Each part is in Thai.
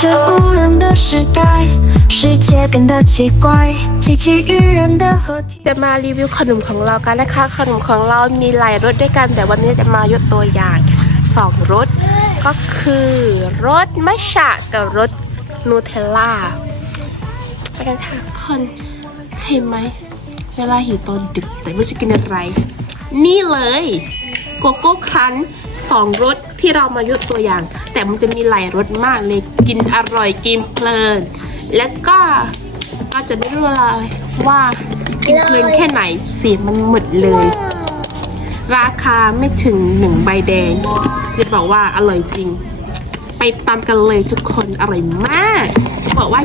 这无人的时代，世界变得奇怪，机器与人的合体。 จะมารีวิวขนมของเรากันนะคะ ขนมของเรามีหลายรสด้วยกัน แต่วันนี้จะมายกตัวอย่างสองรสก็คือรสมัชชะกับรสนูเทลล่าไปกันค่ะทุกคนเคยไหมเวลาหิวตอนดึกแต่ไม่รู้จะกินอะไร นี่เลยโกโก้ครัน ช์สองรสที่เรามายกตัวอย่าง แต่มันจะมีหลายรสมากเลยกินอร่อยกินเพลิน แล้วก็ก็จะไม่รู้อะไรว่ากินเพลินแค่ไหนเสียมันหมดเลย ราคาไม่ถึงหนึ่งใบแดงจะบอกว่าอร่อยจริง ไปตามกันเลยทุกคนอร่อยมาก บอกว่า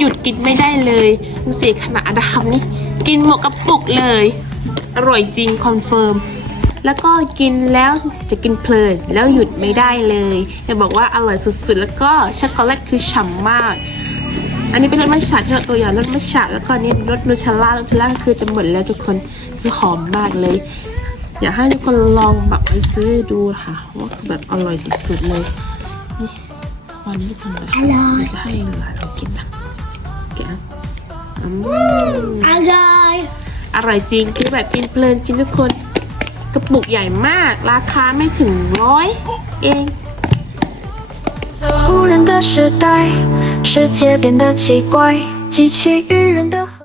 หยุดกินไม่ได้เลยดูสิขนาดอดัมนี่กินหมดกระปุกเลย อร่อยจริงคอนเฟิร์ม แล้วก็กินแล้วจะกินเพลินแล้วหยุดไม่ได้เลยจะบอกว่าอร่อยสุดๆ แล้วก็ช็อกโกแลตคือฉ่ำมาก อันนี้เป็นรสมัชฉะที่เราตัวอย่างรสมัชฉะแล้วก็อันนี้เป็นรสนูเชลล่านูเชลล่าคือจะหมดแล้วทุกคนคือหอมมากเลย อยากให้ทุกคนลองแบบไปซื้อดูค่ะว่าคือแบบอร่อยสุดๆเลยนี่วันนี้ทุกคนแบบอร่อยจะให้หลานเรากินนะแกะอืมอร่อยอร่อยจริงคือแบบกินเพลินจริงทุกคน กระปุกใหญ่มาก ราคาไม่ถึงร้อยเอง 无人的时代，世界变得奇怪，机器与人的合。